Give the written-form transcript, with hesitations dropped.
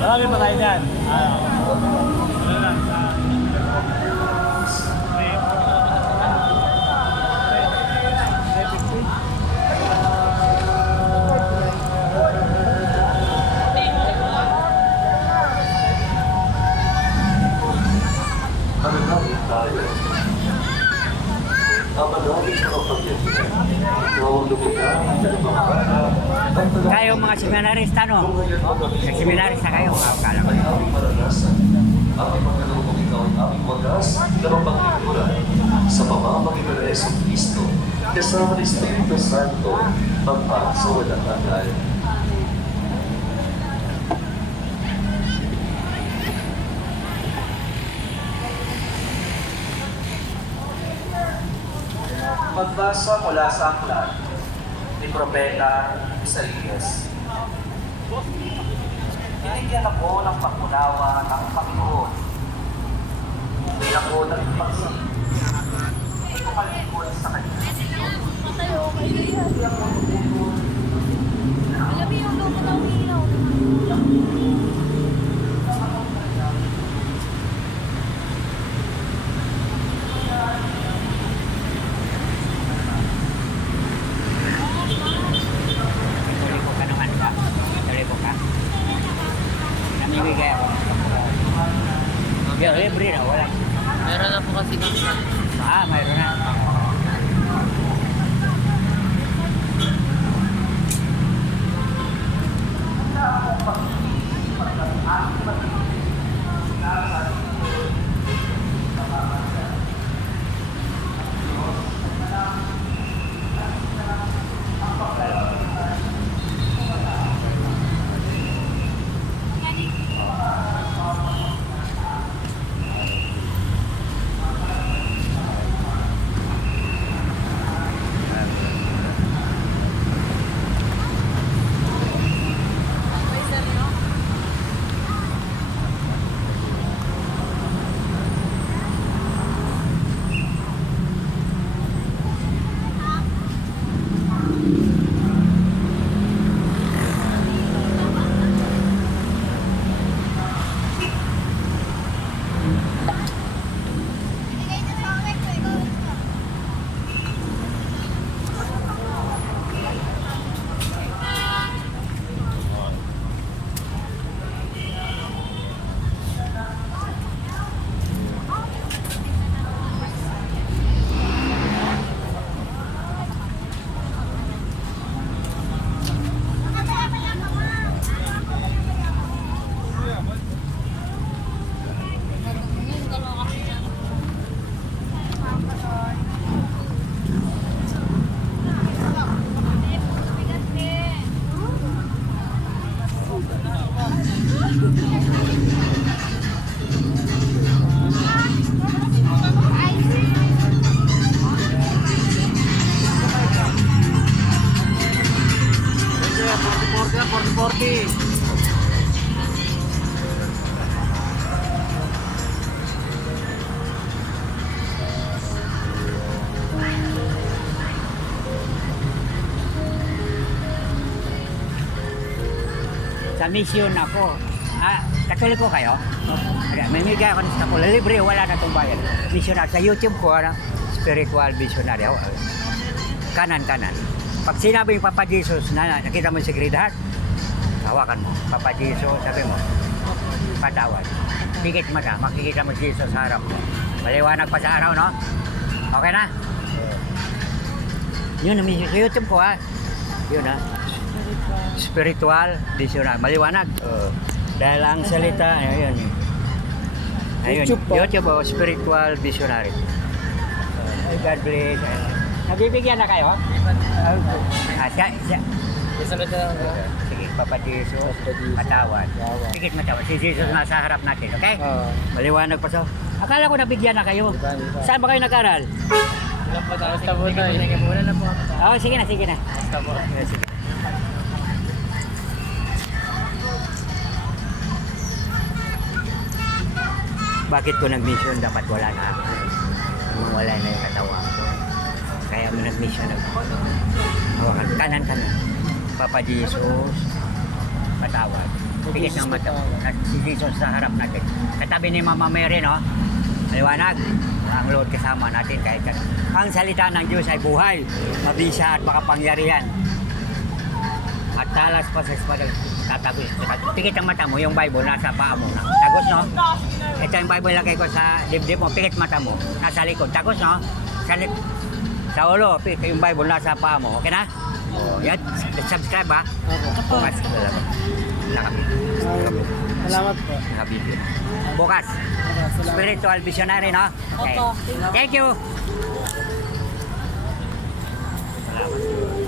Marami pa tayo dyan. Mananangin tayo. Namanangin ka kapag yan. Nawang lumitan ng mga bata. Kayo mga seminarista, no? Seminarista kayo, akala ko. Aming maranasan. Aming magkaloob kung ikaw ay aming wagas na mapaglingkuran sa pamamagitan ng Yesu Cristo kasama ng Espiritu Santo magpag sa walang hanggan. Magbasa mula sa aklat ni Propeta Isaías. Binigyan ako ng pangunawa ng Panginoon. Hindi ako nagpagsin. Hindi ko kalingkod sa Kanya. Hindi ako nagpagsin. Alam mo yung logo ng ilaw. Tuloy ko ka naman ba? Tuloy ko ka. Namimigay ako. Yung libre na, wala. Meron na po kasi ng Mayroon na. Sa mission ako. Katoliko kayo? May migay ako sa ako. Libre, wala na itong bayan. Missionary. Sa YouTube ko, spiritual missionary. Kanan-kanan. Pag sinabi yung Papa Jesus na nakita mo yung Sagradad, hawakan mo. Papa Jesus, sabi mo, patawad. Pikit mata, makikita mo Jesus sa harap mo. Maliwanag pa sa araw, no? Okay na? Yun, sa YouTube ko, Yun, spiritual missionary. Maliwanag. Dahil ang salita, ayun. YouTube, spiritual missionary. God bless. Nabibigyan na kayo? Isunod na lang. Sige, Papa Jesus, matawad. Pikit matawad. Si Jesus nasa harap natin, okay? Maliwanag pa sa. Akala ko nabigyan na kayo. Saan ba kayo nag-aral? Ilan po tayo? Basta po tayo. Wala na po. Sige na. Basta po. Sige. Bakit ko nag-mission? Dapat wala na ako. Wala na yung katawan ko. Kaya mo nag-mission ako. Kanan. Papa Jesus, patawad. Pikit ng mata mo. Si Jesus sa harap natin. Katabi ni Mama Mary, no? Maliwanag. Ang Lord kasama natin kahit ang salita ng Diyos ay buhay, mabisa at makapangyarihan. At talas pa sa espada, tatagos. Pikit ang mata mo, yung Bible nasa paa mo. Tagos, no? Ito yung Bible lagay ko sa dibdib mo, pikit mata mo, nasa likod. Tagos, no? Sa ulo, yung Bible nasa paa mo. Okay na? O, yan. Subscribe, ha? Bukas. Nakabit. Salamat po. Nakabit. Bukas. Spiritual visionary, no? Okay. Opo. Thank you. Salamat.